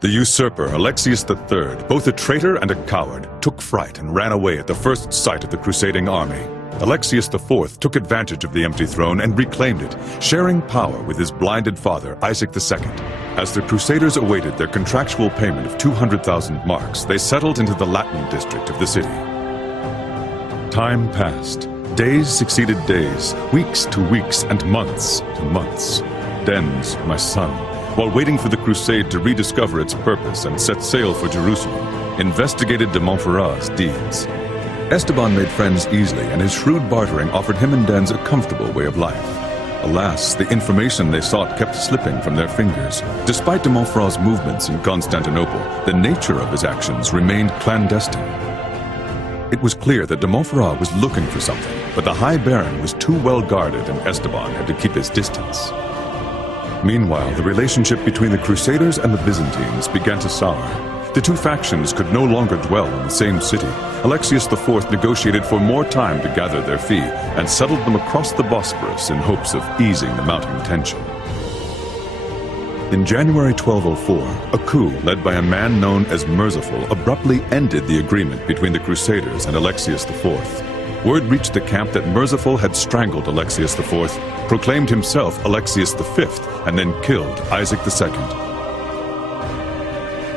The usurper, Alexius III, both a traitor and a coward, took fright and ran away at the first sight of the crusading army. Alexius IV took advantage of the empty throne and reclaimed it, sharing power with his blinded father, Isaac II. As the Crusaders awaited their contractual payment of 200,000 marks, they settled into the Latin district of the city. Time passed. Days succeeded days, weeks to weeks, and months to months. Dens, my son, while waiting for the crusade to rediscover its purpose and set sail for Jerusalem, investigated de Montferrat's deeds. Esteban made friends easily, and his shrewd bartering offered him and Dens a comfortable way of life. Alas, the information they sought kept slipping from their fingers. Despite de Montferrat's movements in Constantinople, the nature of his actions remained clandestine. It was clear that de Montferrat was looking for something, but the High Baron was too well guarded and Esteban had to keep his distance. Meanwhile, the relationship between the Crusaders and the Byzantines began to sour. The two factions could no longer dwell in the same city. Alexius IV negotiated for more time to gather their fee and settled them across the Bosphorus in hopes of easing the mounting tension. In January 1204, a coup led by a man known as Merciful abruptly ended the agreement between the Crusaders and Alexius IV. Word reached the camp that Merciful had strangled Alexius IV, proclaimed himself Alexius V, and then killed Isaac II.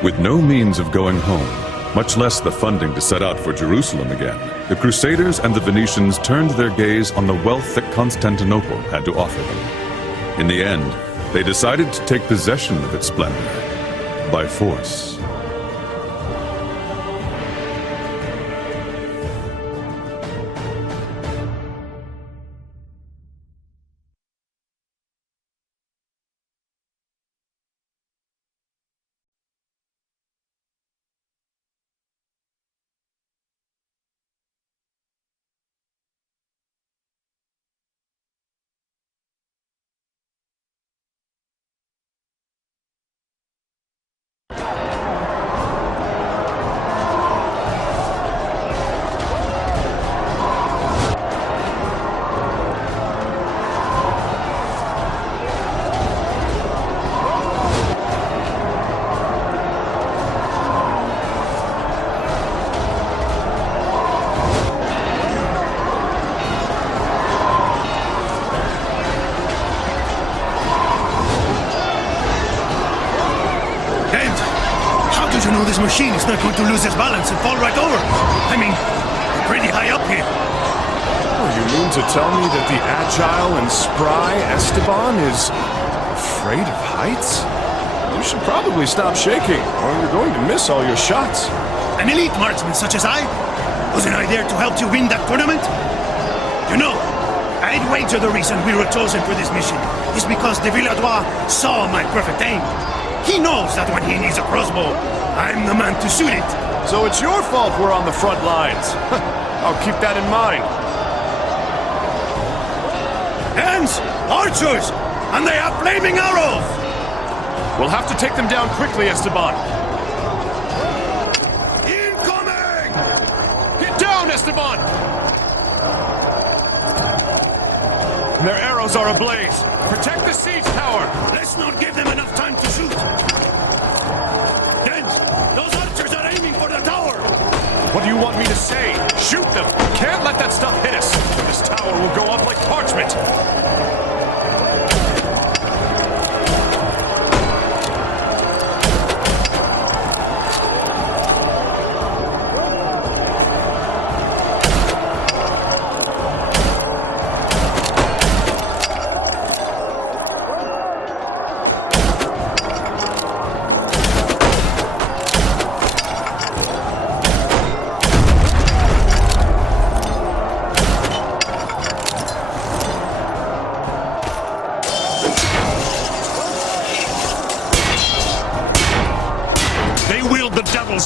With no means of going home, much less the funding to set out for Jerusalem again, the Crusaders and the Venetians turned their gaze on the wealth that Constantinople had to offer them. In the end, they decided to take possession of its splendor by force. This machine is not going to lose its balance and fall right over. I mean, we're pretty high up here. Oh, you mean to tell me that the agile and spry Esteban is afraid of heights? You should probably stop shaking, or you're going to miss all your shots. An elite marksman such as I? Wasn't I there to help you win that tournament? You know, I'd wager the reason we were chosen for this mission is because de Villadois saw my perfect aim. He knows that when he needs a crossbow, I'm the man to shoot it. So it's your fault we're on the front lines. I'll keep that in mind. Hands! Archers! And they have flaming arrows! We'll have to take them down quickly, Esteban. Incoming! Get down, Esteban! Their arrows are ablaze. Protect the siege tower! Let's not give them enough time to shoot. Dens, those archers are aiming for the tower! What do you want me to say? Shoot them! Can't let that stuff hit us! This tower will go up like parchment!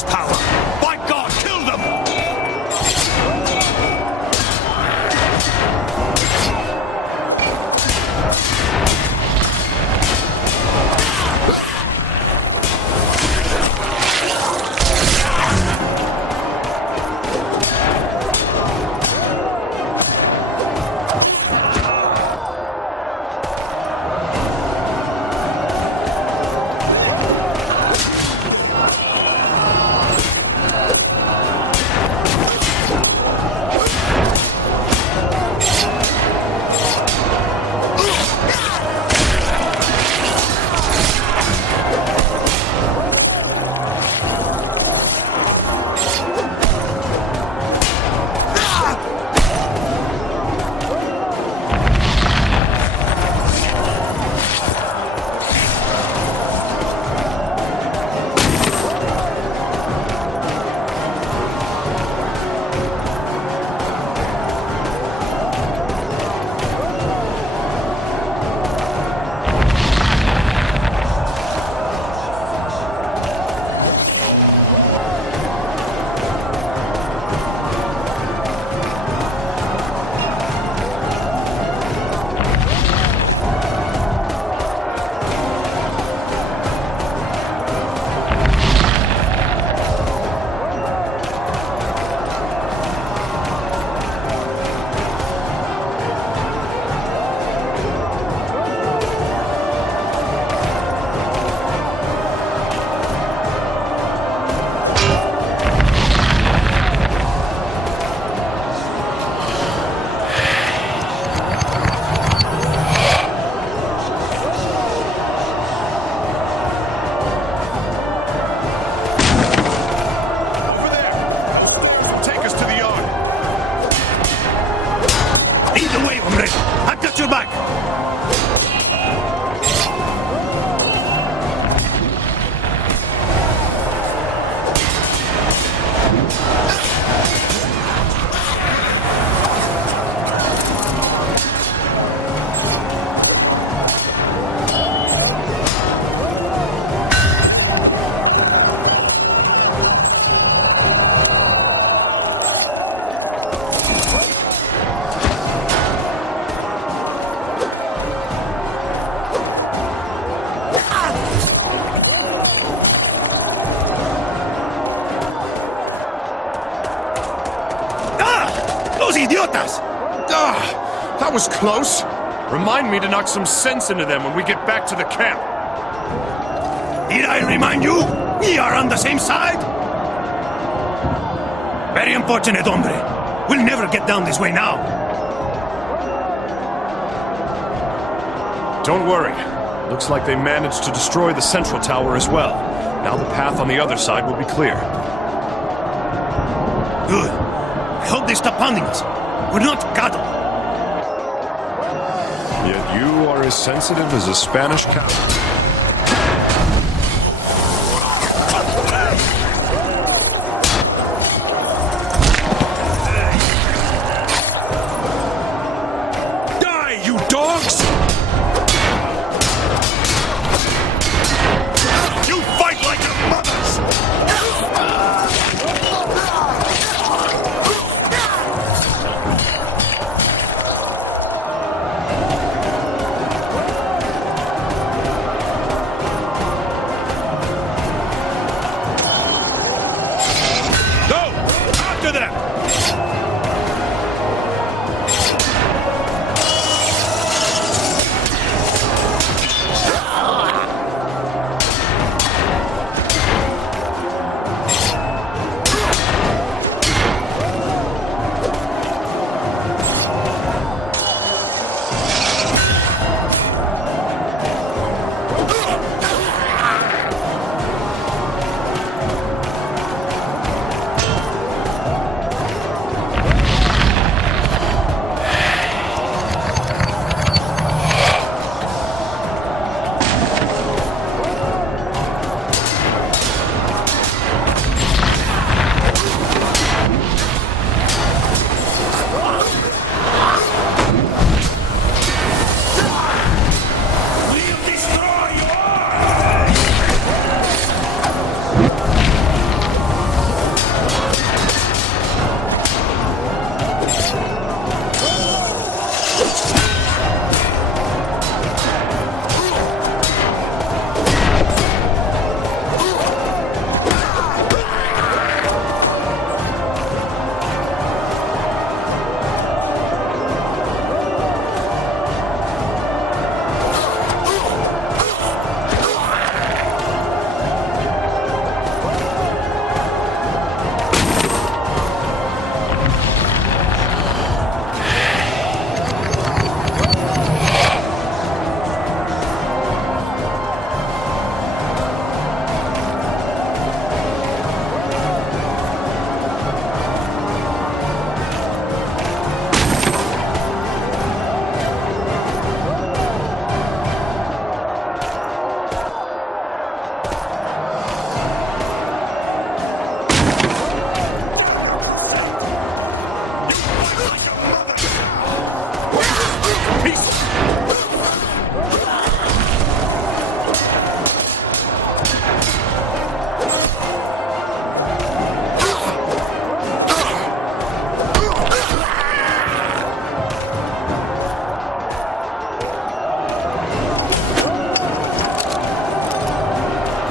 Power! By God, kill them! idiotas! Ah, that was close. Remind me to knock some sense into them when we get back to the camp. Did I remind you? We are on the same side! Very unfortunate, hombre. We'll never get down this way now. Don't worry. Looks like they managed to destroy the central tower as well. Now the path on the other side will be clear. Good. I hope they stop pounding us. We're not cattle. Yet you are as sensitive as a Spanish cow. Die, you dogs! You fight like your mothers!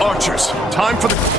Archers, time for the...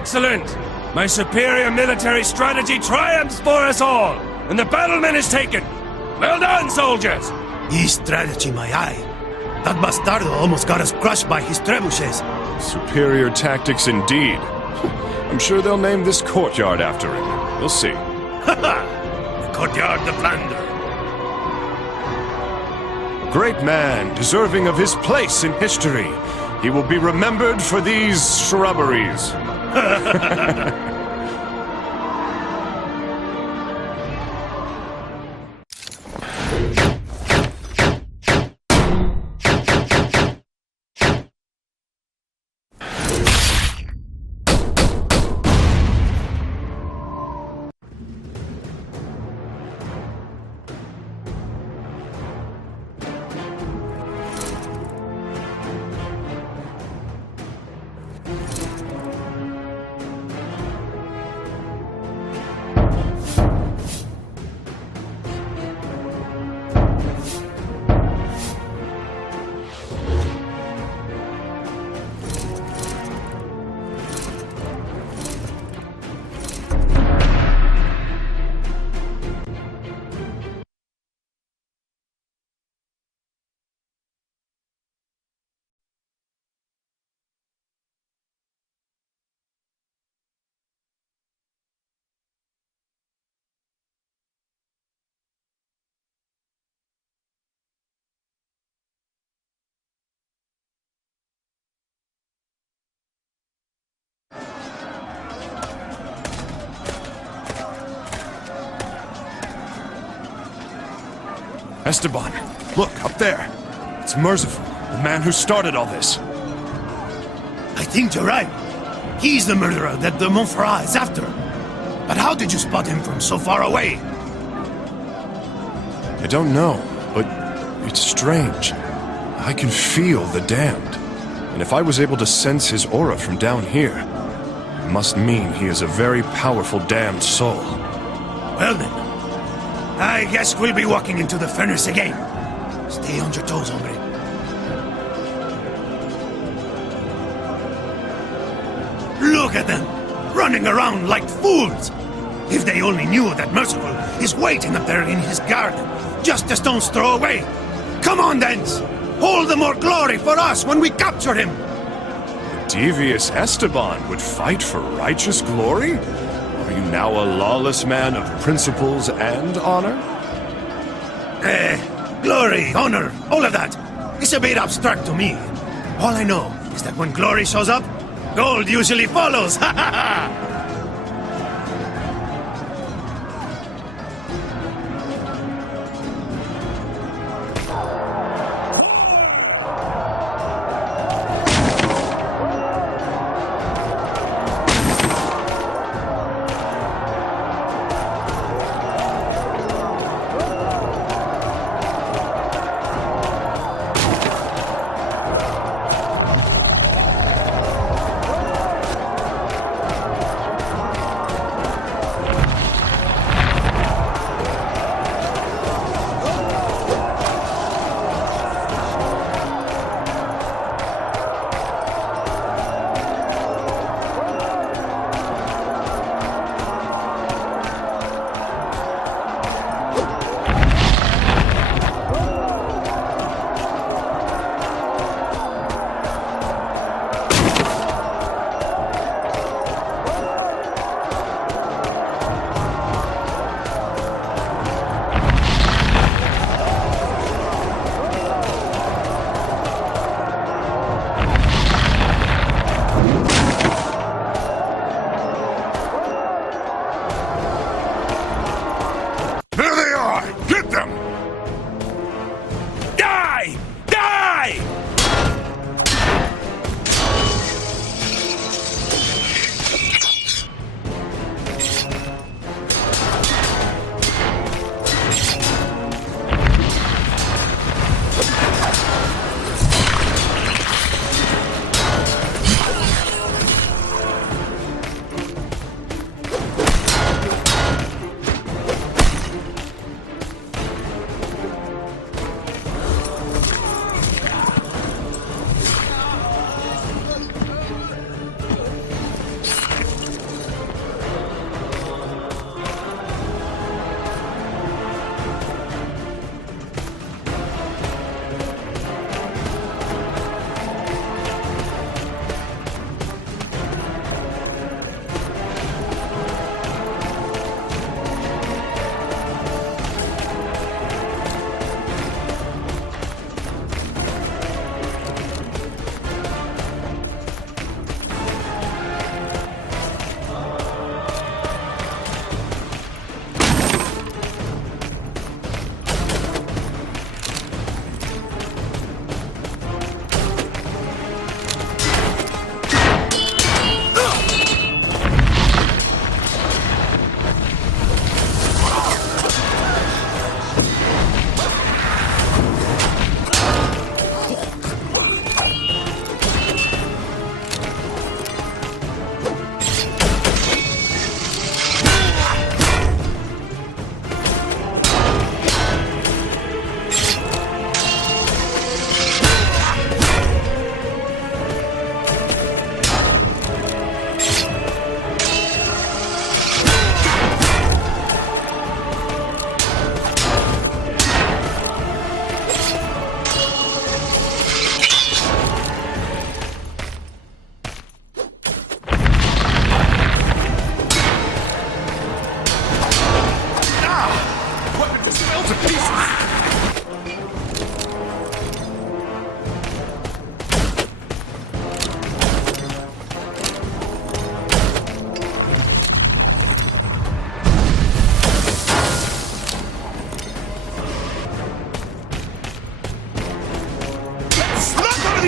Excellent! My superior military strategy triumphs for us all, and the battlement is taken! Well done, soldiers! His strategy, my eye. That bastardo almost got us crushed by his trebuchets. Superior tactics indeed. I'm sure they'll name this courtyard after him. We'll see. The courtyard de plunder. Great man, deserving of his place in history. He will be remembered for these shrubberies. Esteban, look, up there. It's Merciful, the man who started all this. I think you're right. He's the murderer that de Montferrat is after. But how did you spot him from so far away? I don't know, but it's strange. I can feel the damned. And if I was able to sense his aura from down here, it must mean he is a very powerful damned soul. Well then, I guess we'll be walking into the furnace again. Stay on your toes, hombre. Look at them, running around like fools. If they only knew that Merciful is waiting up there in his garden, just a stone's throw away. Come on, Dens! Hold the more glory for us when we capture him! Devious Esteban would fight for righteous glory? Are you now a lawless man of principles and honor? Glory, honor, all of that. It's a bit abstract to me. All I know is that when glory shows up, gold usually follows. Ha ha ha!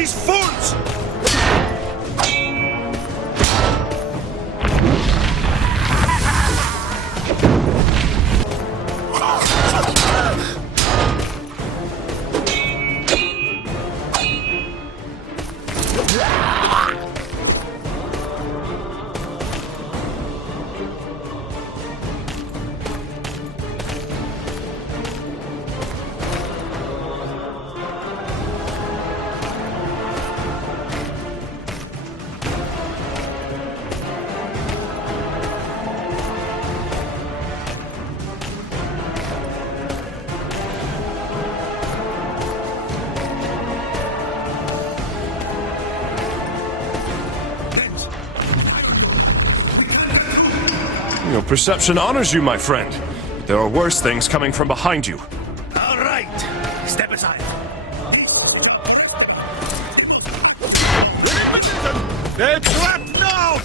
these fools! Your perception honors you, my friend. There are worse things coming from behind you. All right, step aside. They're trapped now!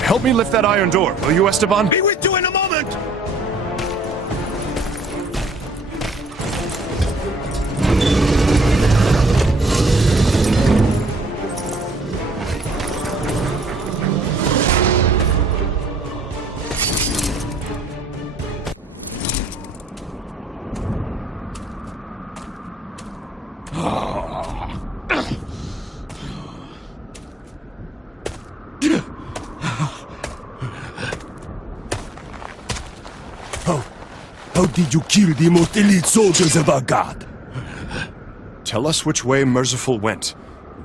Help me lift that iron door, will you, Esteban? Be with you in a moment! How did you kill the most elite soldiers of our god? Tell us which way Merciful went.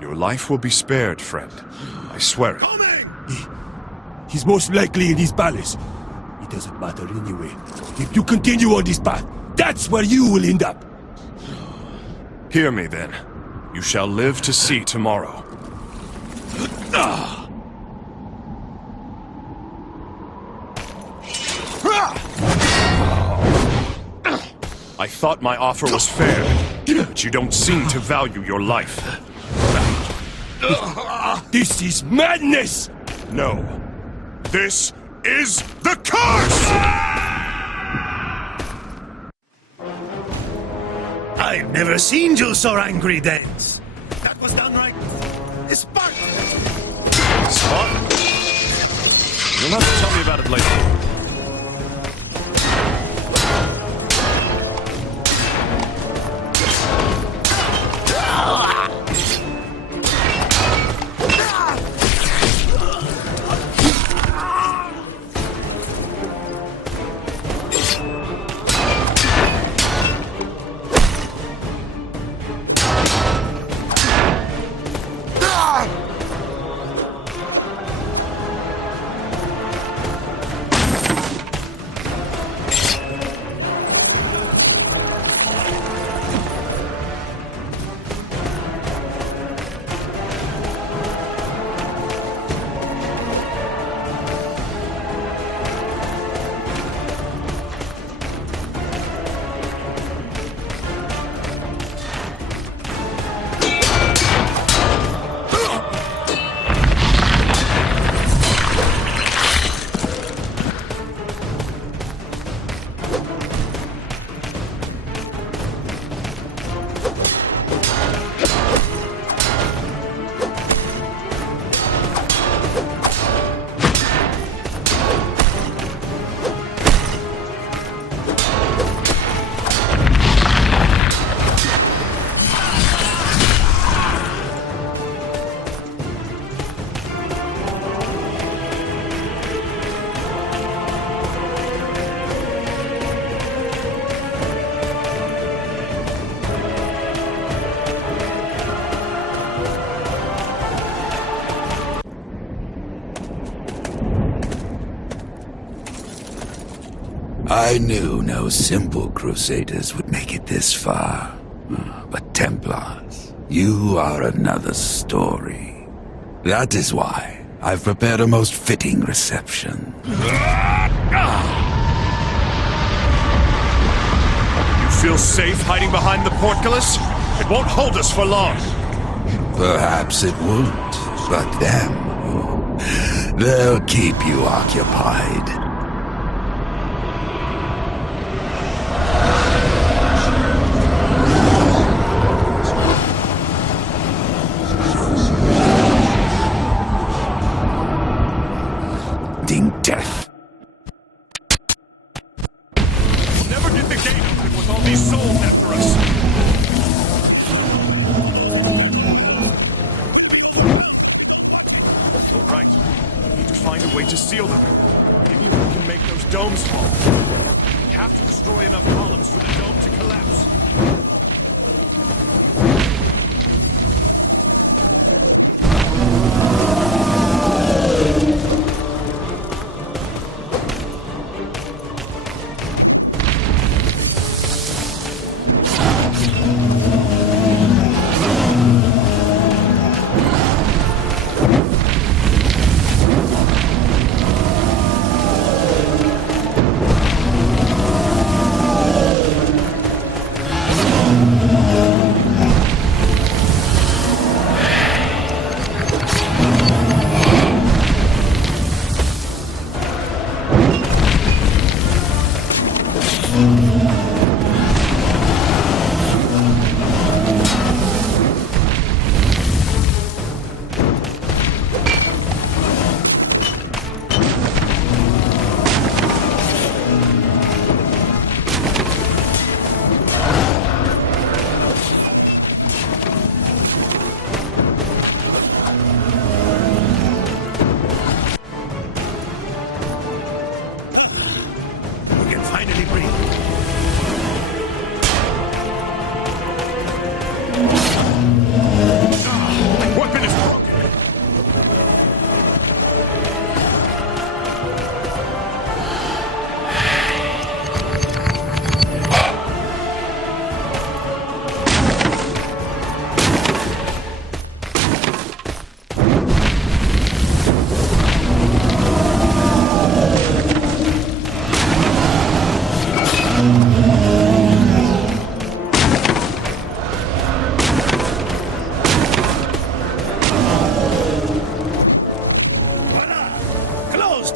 Your life will be spared, friend. I swear it. He's most likely in his palace. It doesn't matter anyway. If you continue on this path, that's where you will end up. Hear me, then. You shall live to see tomorrow. I thought my offer was fair, but you don't seem to value your life. This is madness! No. This is the curse! I've never seen you so angry, Dance. That was downright Spartan. Spartan? You'll have to tell me about it later. I knew no simple Crusaders would make it this far. But Templars, you are another story. That is why I've prepared a most fitting reception. You feel safe hiding behind the portcullis? It won't hold us for long. Perhaps it won't, but them, they'll keep you occupied. Death. We'll never get the gate open with all these souls after us. All right. We need to find a way to seal them. Maybe we can make those domes fall. We have to destroy enough columns for the dome to collapse.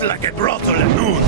Like a brothel at noon.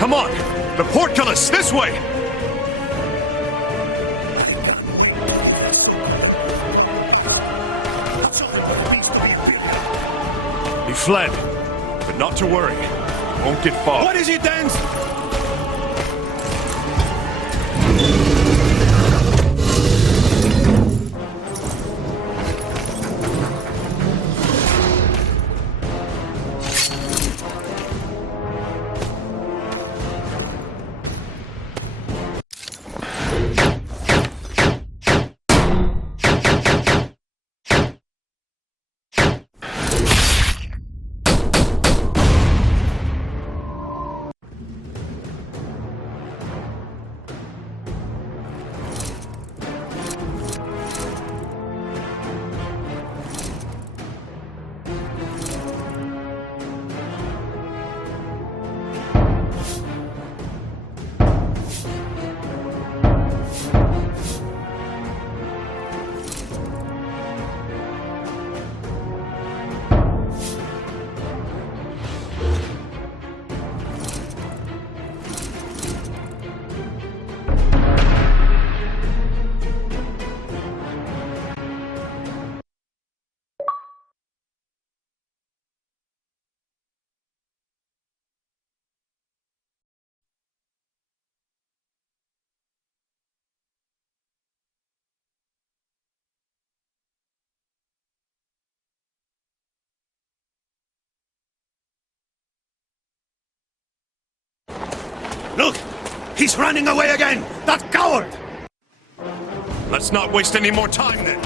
Come on! The portcullis! This way! He fled. But not to worry. He won't get far. What is it, then? Look! He's running away again! That coward! Let's not waste any more time then.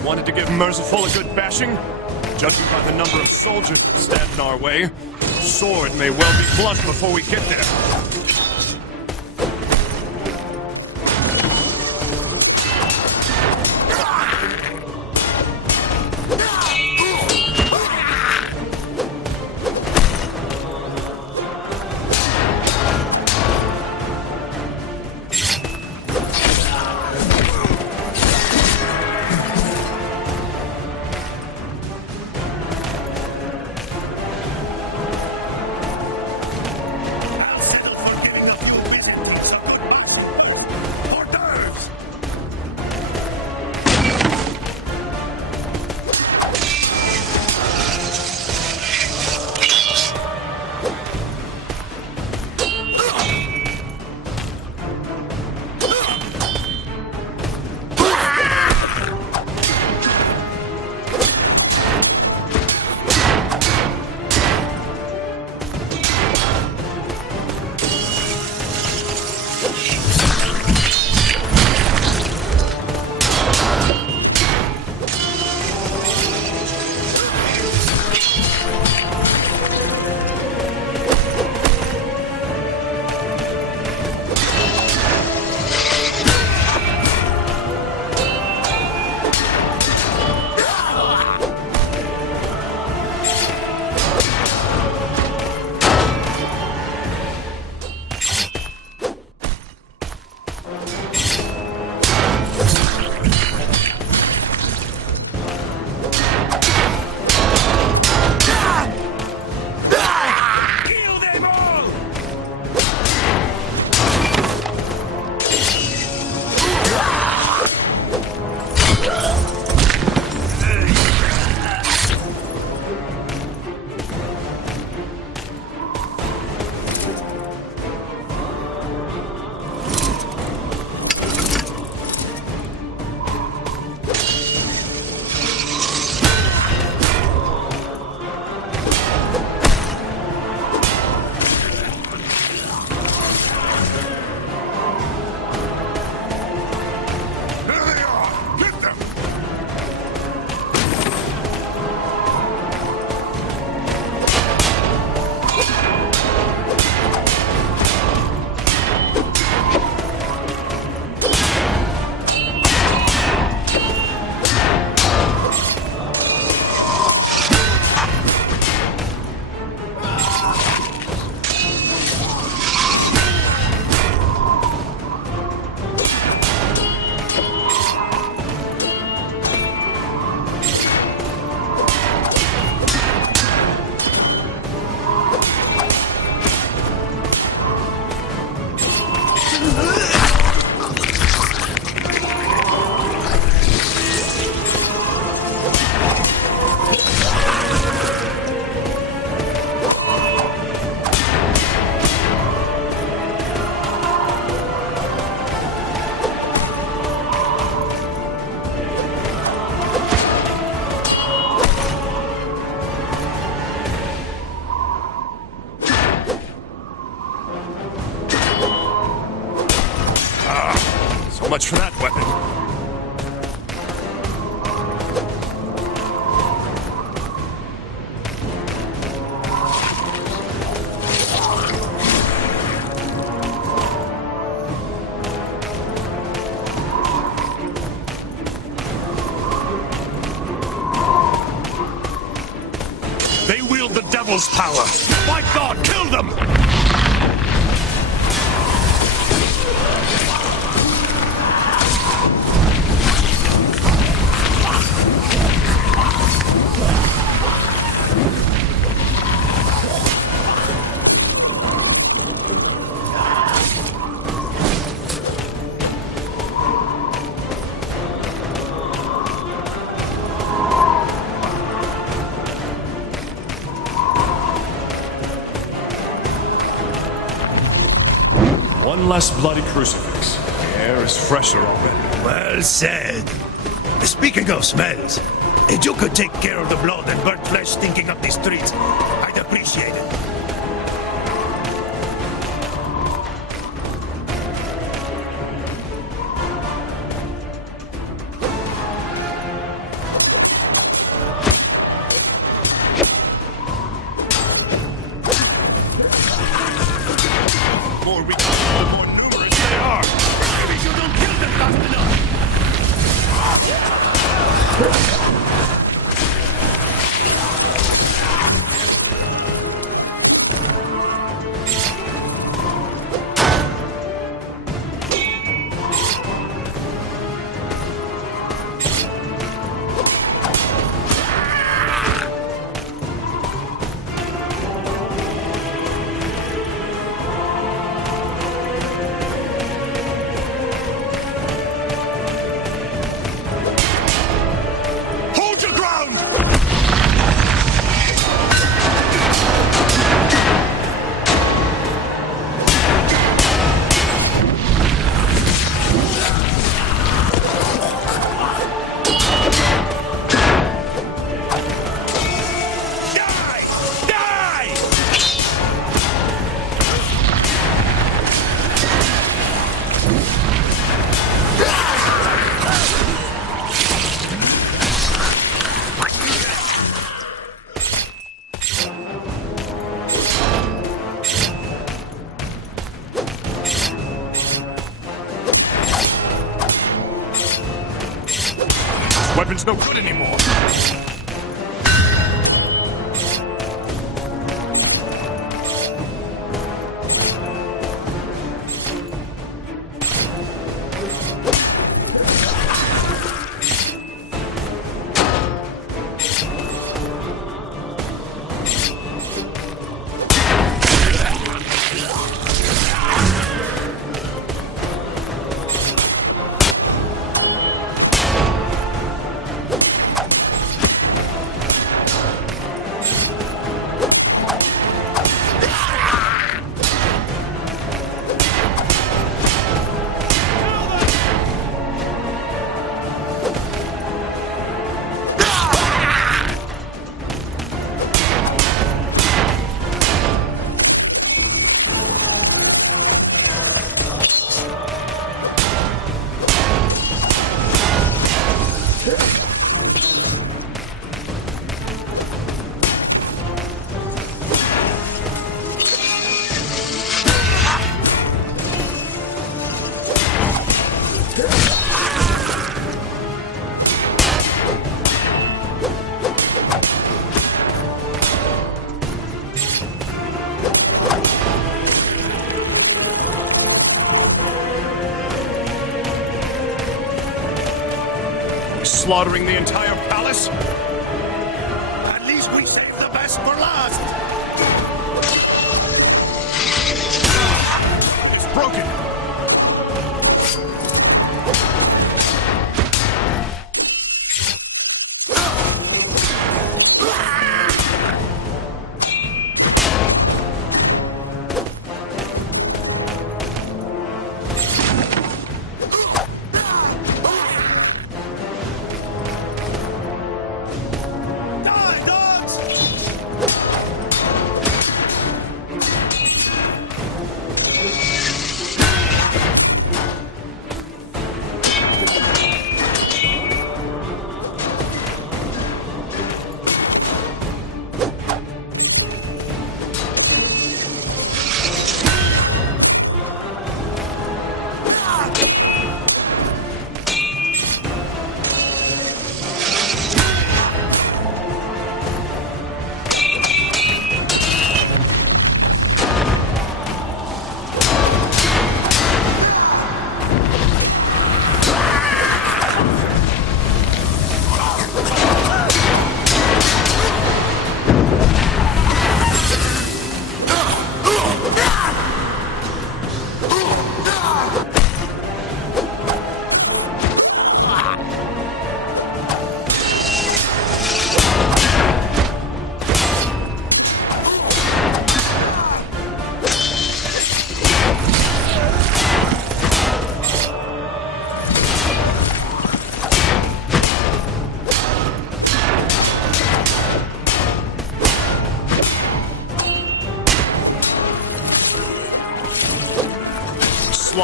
You wanted to give Merciful a good bashing? Judging by the number of soldiers that stand in our way, sword may well be blunt before we get there. much for that weapon. They wield the devil's power. My God, kill them! One less bloody crucifix. The air is fresher already. Well said. Speaking of smells, if you could take care of the blood and burnt flesh stinking up these streets, I'd appreciate it. The more we kill, the more numerous they are. Maybe you don't kill them fast enough. Hold your ground! Die! Die! Weapon's no good anymore. Slaughtering the entire palace? At least we saved the best for last. It's broken. Die, dogs!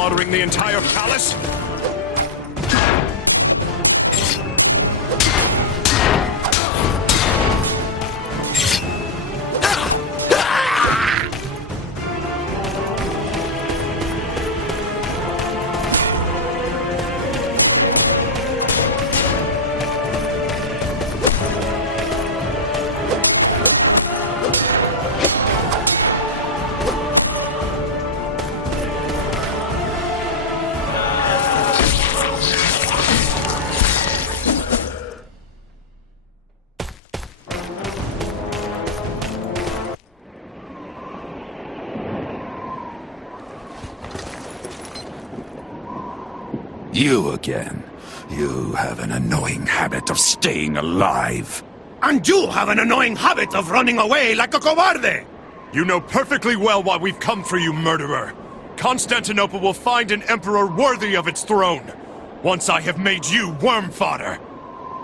slaughtering the entire palace? You again. You have an annoying habit of staying alive. And you have an annoying habit of running away like a cobarde! You know perfectly well why we've come for you, murderer. Constantinople will find an emperor worthy of its throne, once I have made you worm fodder.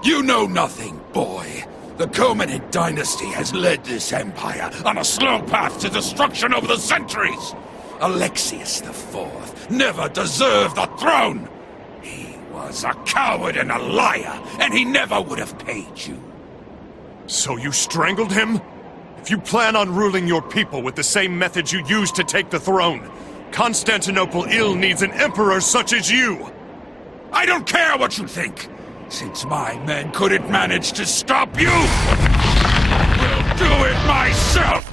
You know nothing, boy. The Khomerid dynasty has led this empire on a slow path to destruction over the centuries. Alexius IV never deserved the throne. He was a coward and a liar, and he never would have paid you. So you strangled him? If you plan on ruling your people with the same methods you used to take the throne, Constantinople ill needs an emperor such as you! I don't care what you think. Since my men couldn't manage to stop you, I'll do it myself!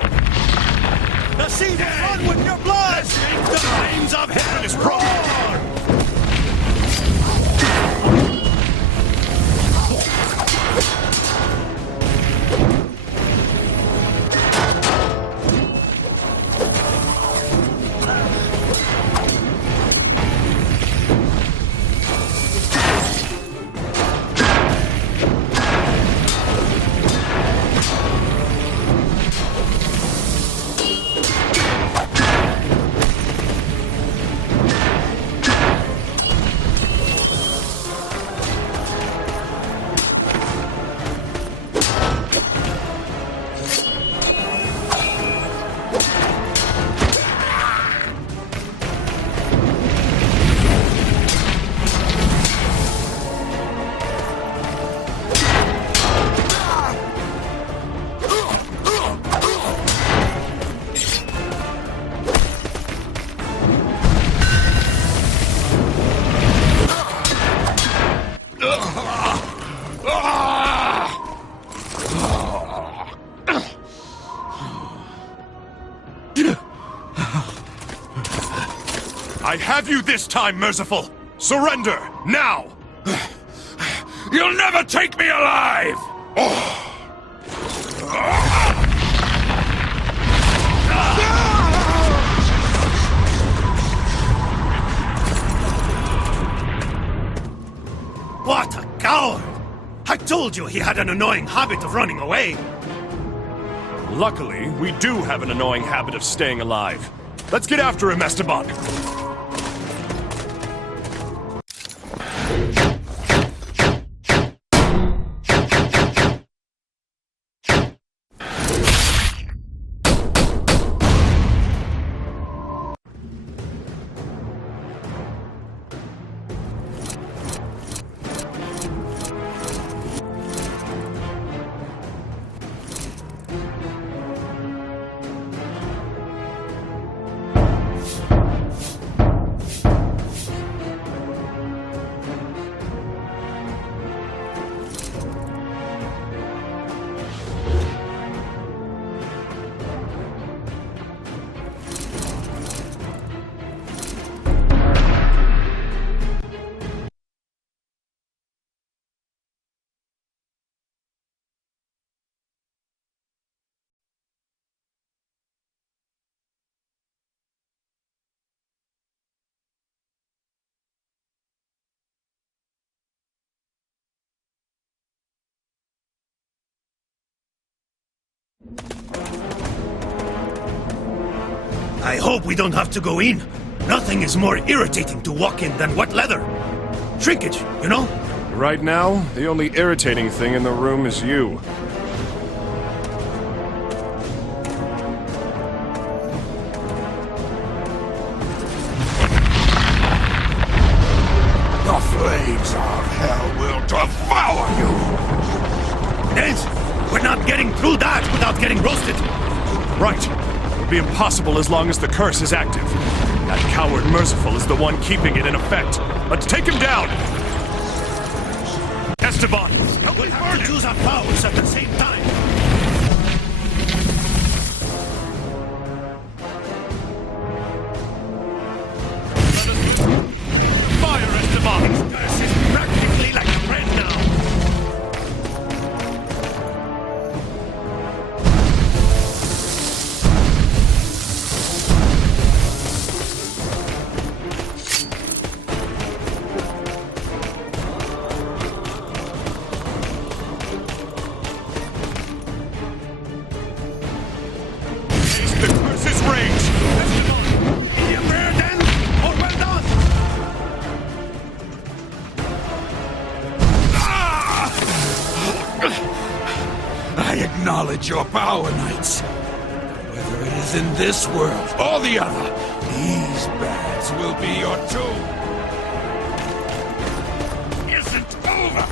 The sea will run with your blood! The flames of heaven is roar! I have you this time, Merciful! Surrender, now! You'll never take me alive! What a coward! I told you he had an annoying habit of running away. Luckily, we do have an annoying habit of staying alive. Let's get after him, Esteban! I hope we don't have to go in. Nothing is more irritating to walk in than wet leather. Shrinkage, you know? Right now, the only irritating thing in the room is you. waves of hell will devour you! Neds, we're not getting through that without getting roasted. Right. It'll be impossible as long as the curse is active. That coward Merciful is the one keeping it in effect. Let's take him down! Esteban, help me We'll burn have to him! choose our powers at the same time. Fire, Esteban! Curse is practically like a friend now. Taste the curse's rage! Esteban! You fair then, or well done. I acknowledge your power, knights. Whether it is in this world or the other, these bads will be your doom. Isn't over!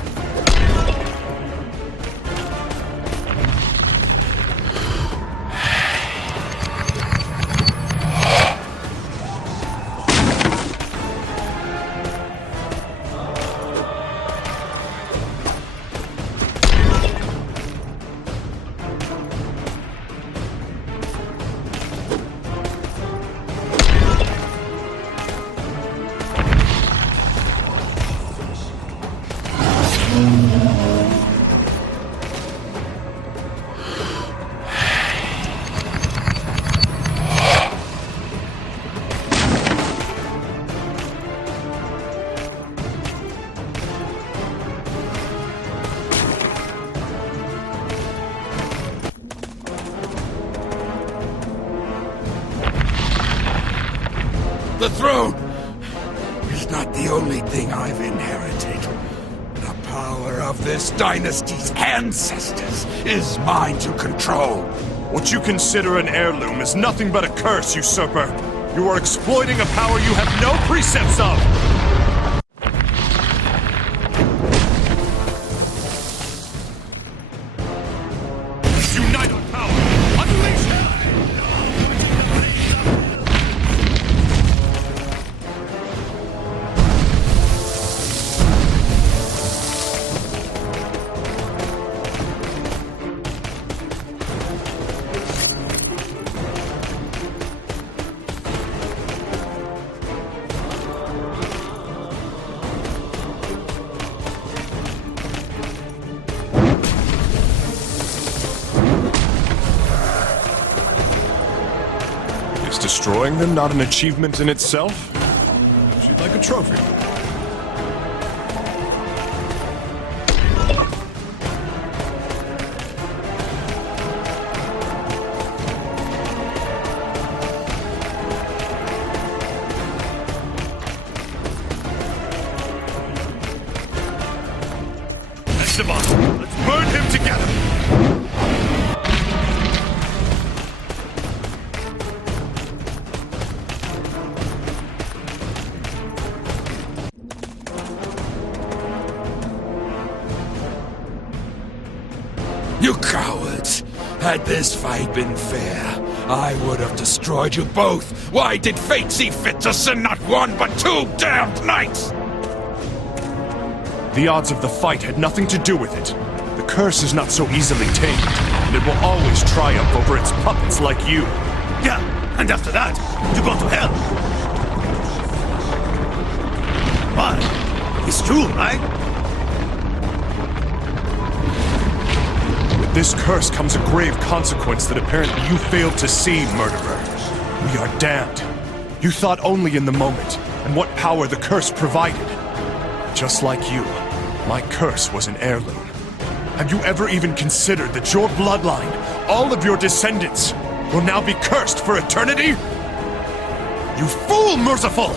The throne is not the only thing I've inherited. The power of this dynasty's ancestors is mine to control. What you consider an heirloom is nothing but a curse, usurper. You are exploiting a power you have no precepts of! Let's unite on power! Unleash it! Is destroying them not an achievement in itself? She'd like a trophy. Esteban, let's burn him together! You cowards! Had this fight been fair, I would have destroyed you both. Why did fate see fit to send not one but two damned knights? The odds of the fight had nothing to do with it. The curse is not so easily tamed, and it will always triumph over its puppets like you. Yeah, and after that, you go to hell. But it's true, right? With this curse comes a grave consequence that apparently you failed to see, murderer. We are damned. You thought only in the moment, and what power the curse provided. Just like you, my curse was an heirloom. Have you ever even considered that your bloodline, all of your descendants, will now be cursed for eternity? You fool, Merciful!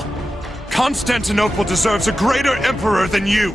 Constantinople deserves a greater emperor than you!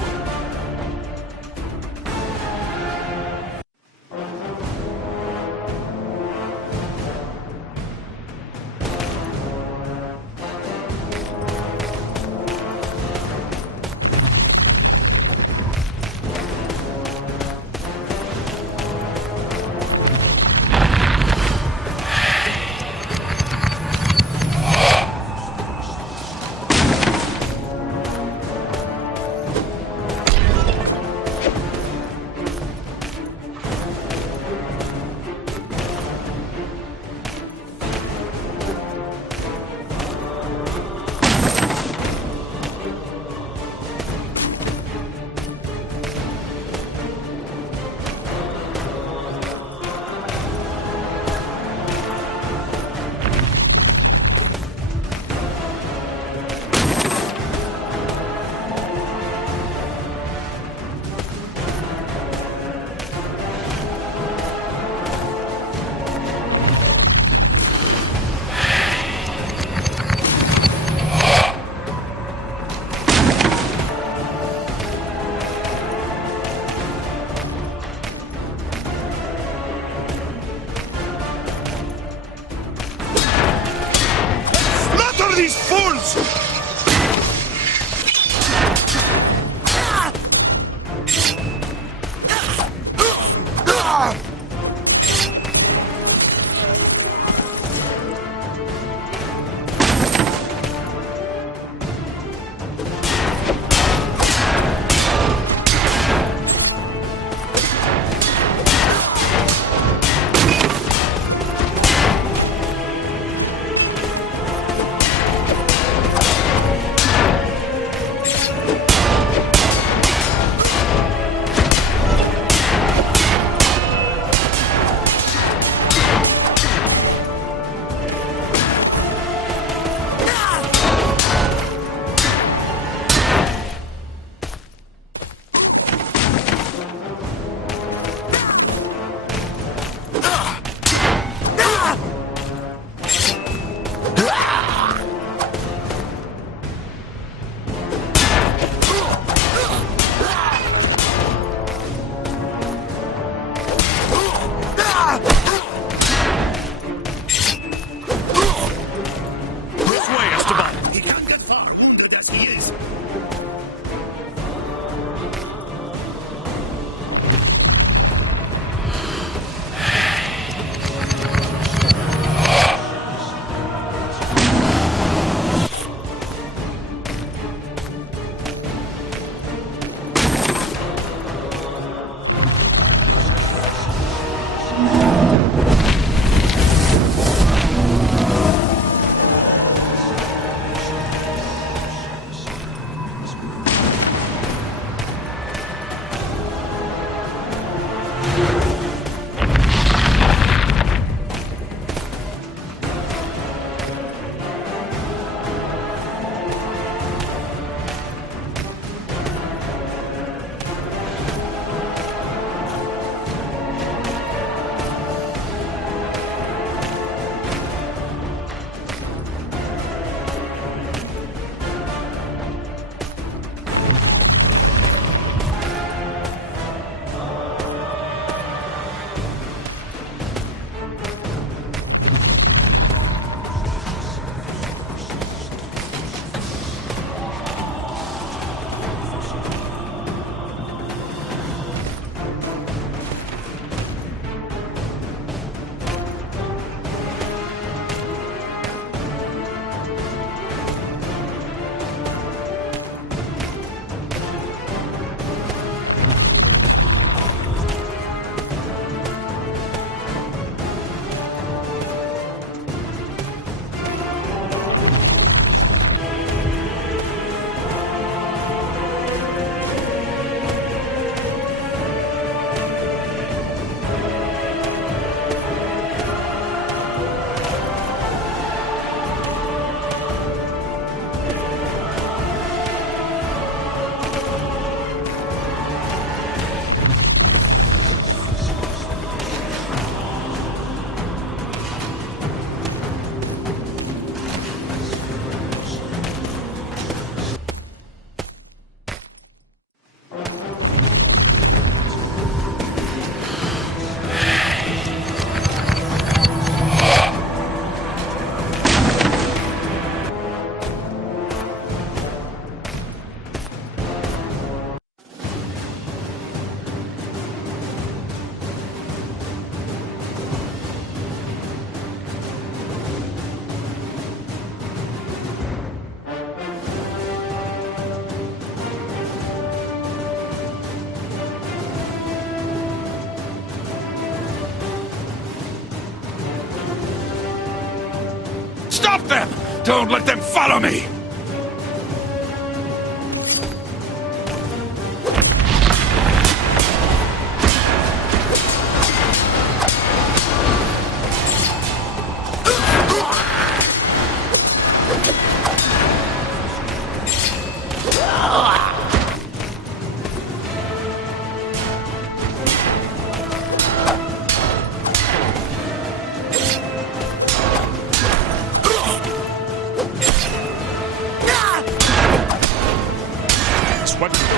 Stop them! Don't let them follow me!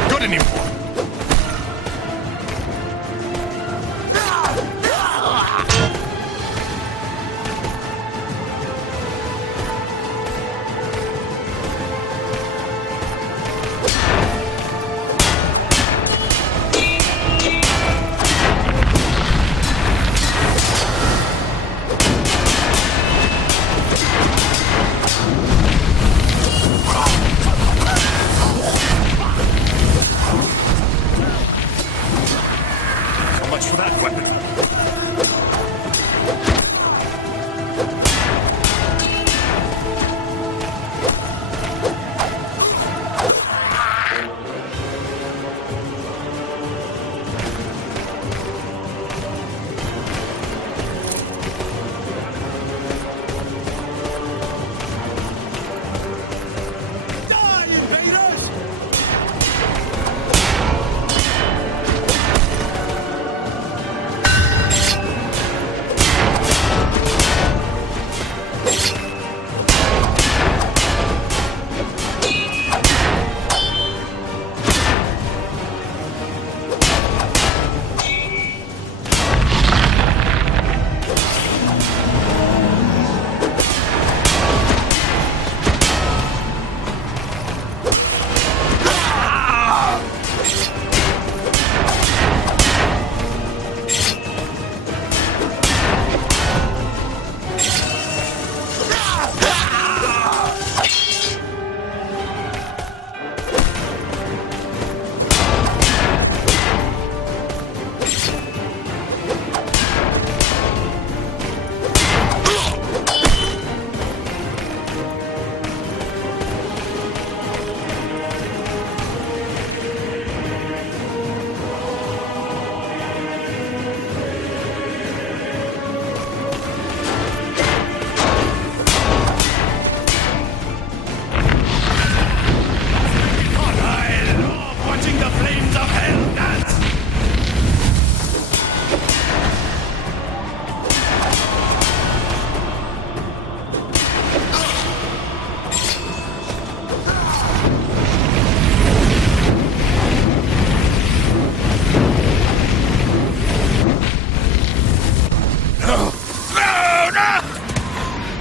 Good anymore. For that weapon.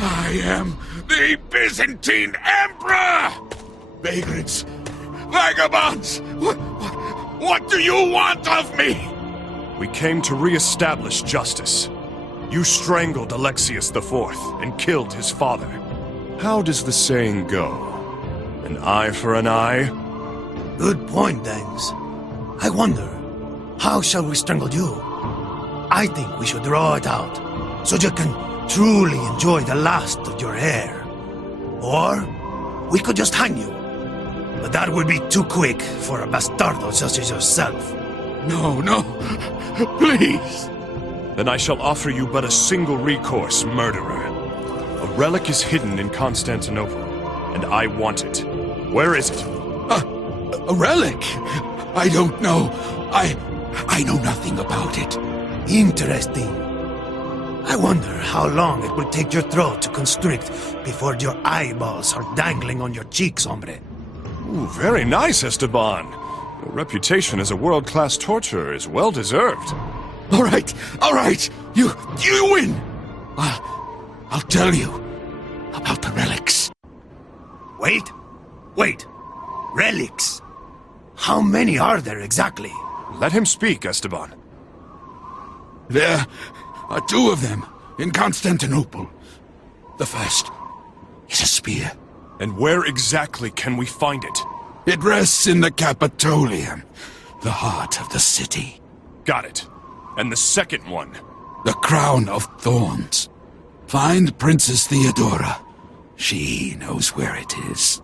I am the Byzantine Emperor! Vagrants! Vagabonds! What do you want of me? We came to re-establish justice. You strangled Alexius IV and killed his father. How does the saying go? An eye for an eye? Good point, Danes. I wonder, how shall we strangle you? I think we should draw it out, so you can truly enjoy the last of your hair. Or, we could just hang you. But that would be too quick for a bastardo such as yourself. No, please. Then I shall offer you but a single recourse, murderer. A relic is hidden in Constantinople, and I want it. Where is it? A relic? I don't know. I know nothing about it. Interesting. I wonder how long it will take your throat to constrict before your eyeballs are dangling on your cheeks, hombre. Ooh, very nice, Esteban. Your reputation as a world-class torturer is well-deserved. All right. You win. I'll tell you about the relics. Wait. Relics? How many are there exactly? Let him speak, Esteban. There are two of them in Constantinople. The first is a spear. And where exactly can we find it? It rests in the Capitolium, the heart of the city. Got it. And the second one? The crown of thorns. Find Princess Theodora She knows where it is.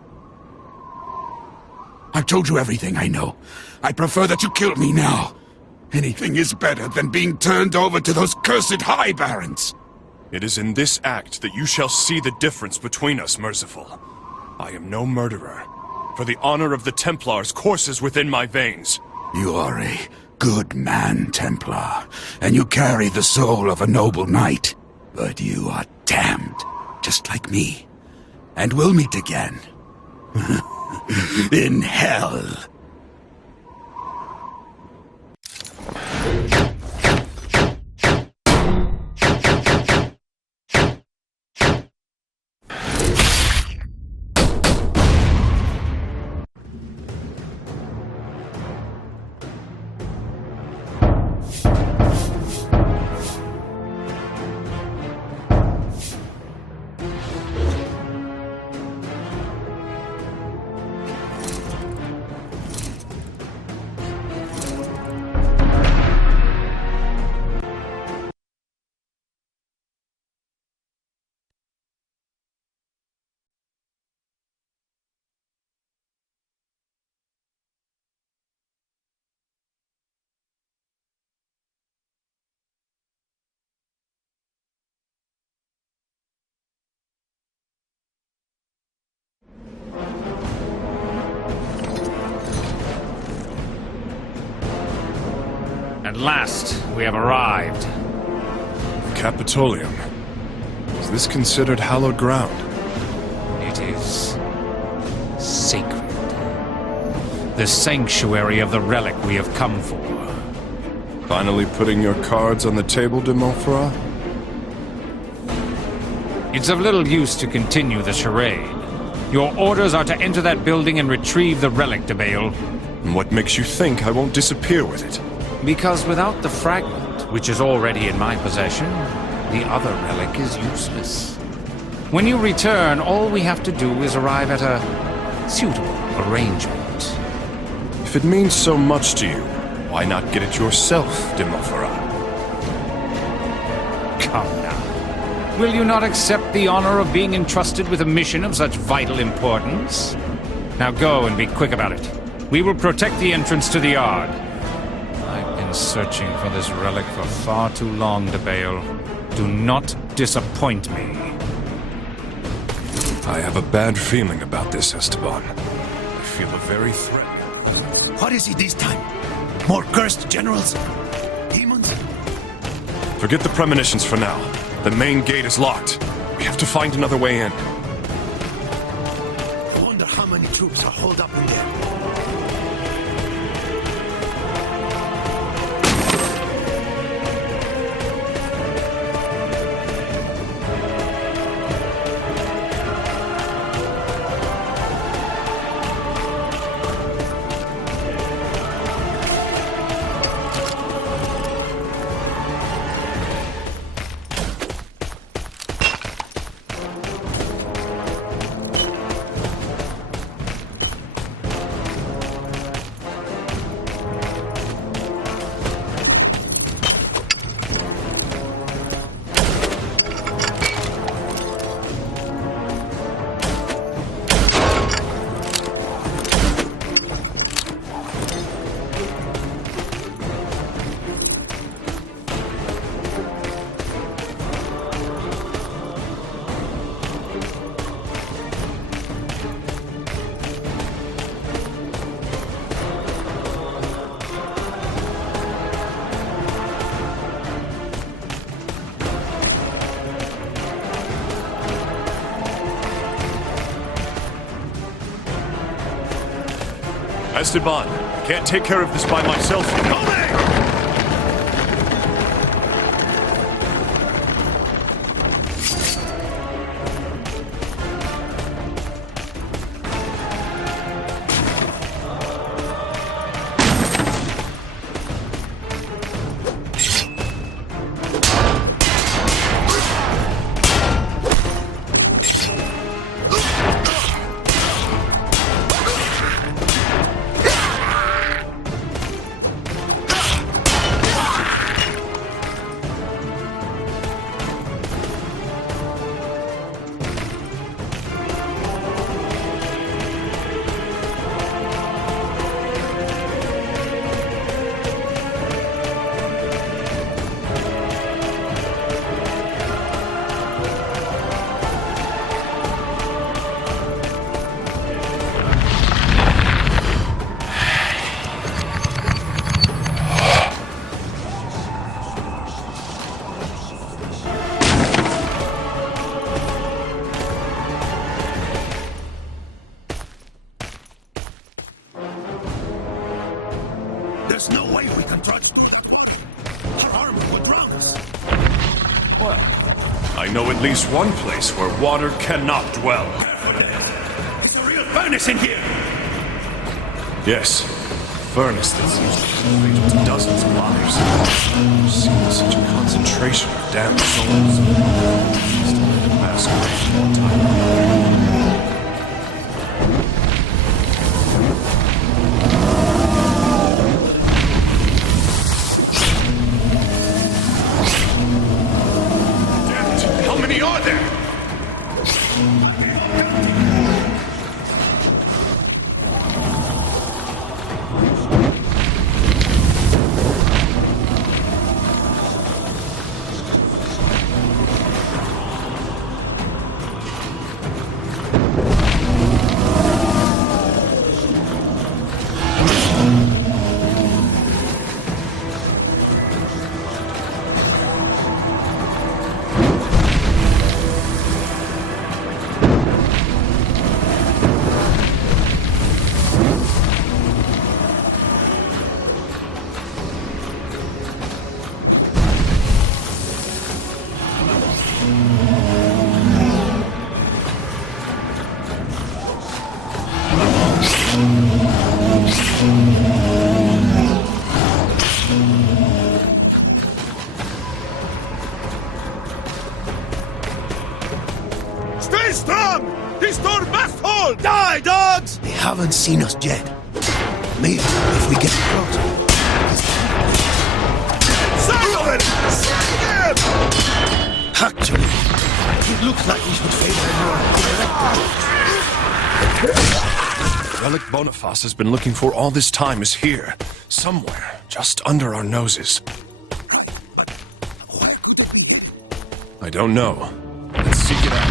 I've told you everything I know. I prefer that you kill me now. Anything is better than being turned over to those cursed High Barons. It is in this act that you shall see the difference between us, Merciful. I am no murderer, for the honor of the Templars courses within my veins. You are a good man, Templar, and you carry the soul of a noble knight. But you are damned, just like me. And we'll meet again. In hell. At last, we have arrived. Capitolium. Is this considered hallowed ground? It is sacred. The sanctuary of the relic we have come for. Finally putting your cards on the table, de Montferrat? It's of little use to continue the charade. Your orders are to enter that building and retrieve the relic, de Bail. And what makes you think I won't disappear with it? Because without the fragment, which is already in my possession, the other relic is useless. When you return, all we have to do is arrive at a suitable arrangement. If it means so much to you, why not get it yourself, de Montferrat? Come now. Will you not accept the honor of being entrusted with a mission of such vital importance? Now go and be quick about it. We will protect the entrance to the yard. I've been searching for this relic for far too long, de Bail. Do not disappoint me. I have a bad feeling about this, Esteban. I feel a very threatened. What is it this time? More cursed generals? Demons? Forget the premonitions for now. The main gate is locked. We have to find another way in. I wonder how many troops are holed up in there. Esteban, can't take care of this by myself. There's no way we can trudge through that water. Our armor would drown us. Well, I know at least one place where water cannot dwell. It's a real furnace in here! Yes, a furnace that seems to cultivate to dozens of lives. I've seen such a concentration of damned souls. Still had to masquerade one time. How many are there? Stay strong! This door must hold! Die, dogs! They haven't seen us yet. Maybe if we get closer. Simon! Save them! Actually, it looks like we should favor more. Relic Boniface has been looking for all this time is here, somewhere, just under our noses. Right, but why? I don't know. Let's seek it out.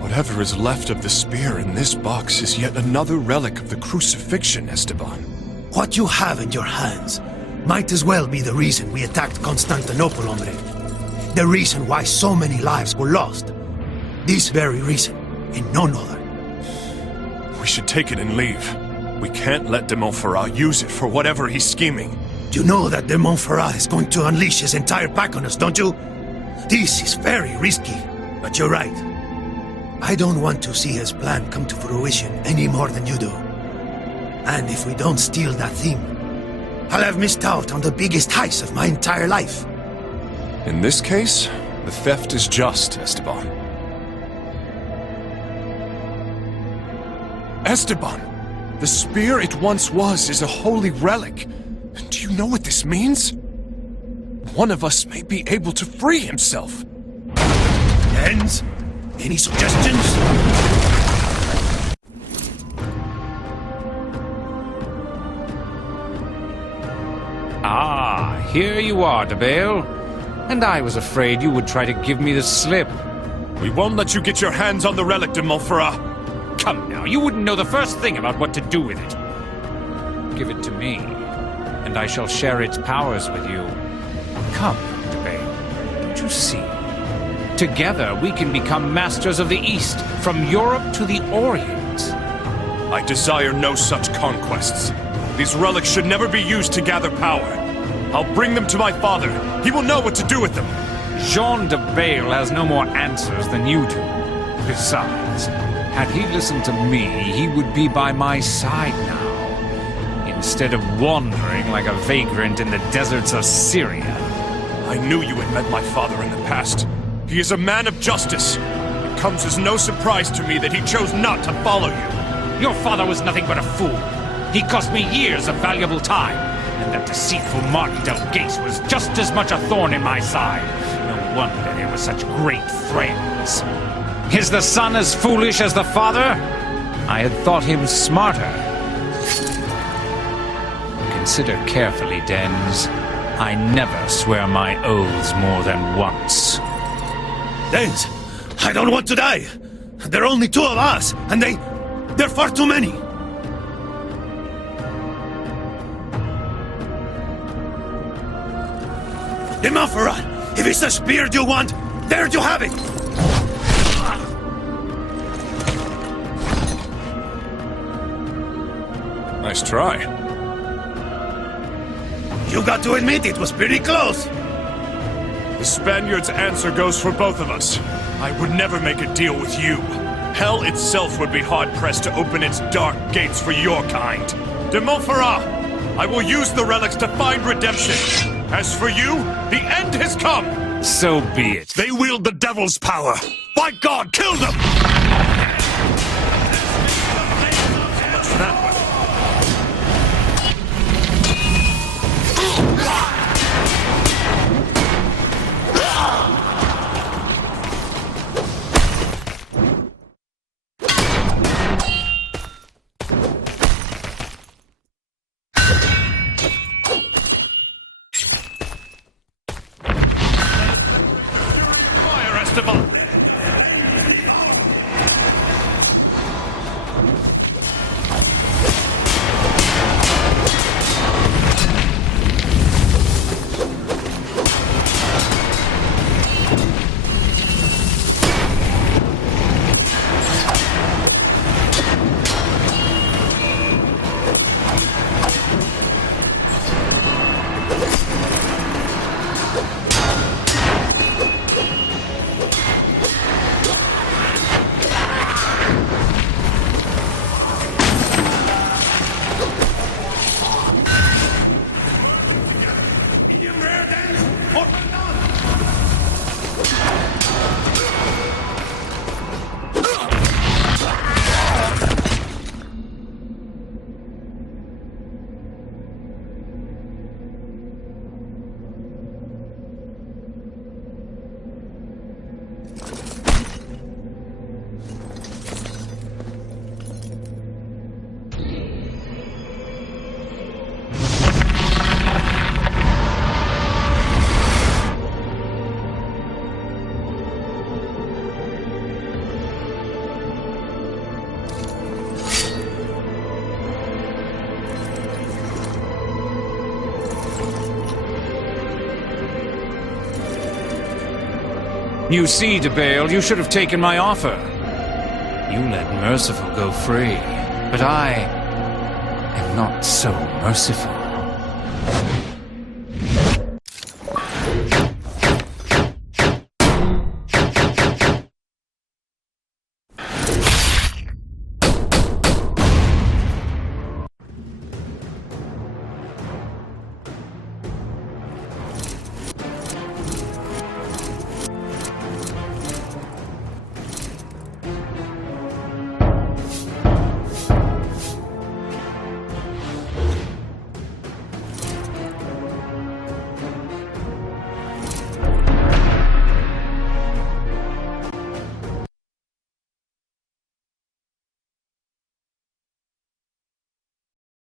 Whatever is left of the spear in this box is yet another relic of the crucifixion, Esteban. What you have in your hands might as well be the reason we attacked Constantinople, hombre. The reason why so many lives were lost. This very reason, and none other. We should take it and leave. We can't let de Montferrat use it for whatever he's scheming. You know that de Montferrat is going to unleash his entire pack on us, don't you? This is very risky, but you're right. I don't want to see his plan come to fruition any more than you do. And if we don't steal that thing, I'll have missed out on the biggest heist of my entire life. In this case, the theft is just, Esteban. Esteban! The spear it once was is a holy relic. Do you know what this means? One of us may be able to free himself. Jens, any suggestions? Ah, here you are, de Bale. And I was afraid you would try to give me the slip. We won't let you get your hands on the relic, de Montferrat. Come now, you wouldn't know the first thing about what to do with it. Give it to me, and I shall share its powers with you. Come, de Bale. Don't you see? Together we can become masters of the East, from Europe to the Orient. I desire no such conquests. These relics should never be used to gather power. I'll bring them to my father. He will know what to do with them. Jean de Bale has no more answers than you do. Besides, had he listened to me, he would be by my side now, instead of wandering like a vagrant in the deserts of Syria. I knew you had met my father in the past. He is a man of justice. It comes as no surprise to me that he chose not to follow you. Your father was nothing but a fool. He cost me years of valuable time, and that deceitful Martin Del Gace was just as much a thorn in my side. No wonder they were such great friends. Is the son as foolish as the father? I had thought him smarter. Consider carefully, Dens. I never swear my oaths more than once. Dens, I don't want to die. There are only two of us, and they're far too many. The Montferrat! If it's the spear you want, there you have it! Nice try. You got to admit it was pretty close. The Spaniard's answer goes for both of us. I would never make a deal with you. Hell itself would be hard-pressed to open its dark gates for your kind. De Montferrat, I will use the relics to find redemption. As for you, the end has come! So be it. They wield the devil's power. By God, kill them! Much for that one. You see, De Bale, you should have taken my offer. You let Merciful go free, but I am not so merciful.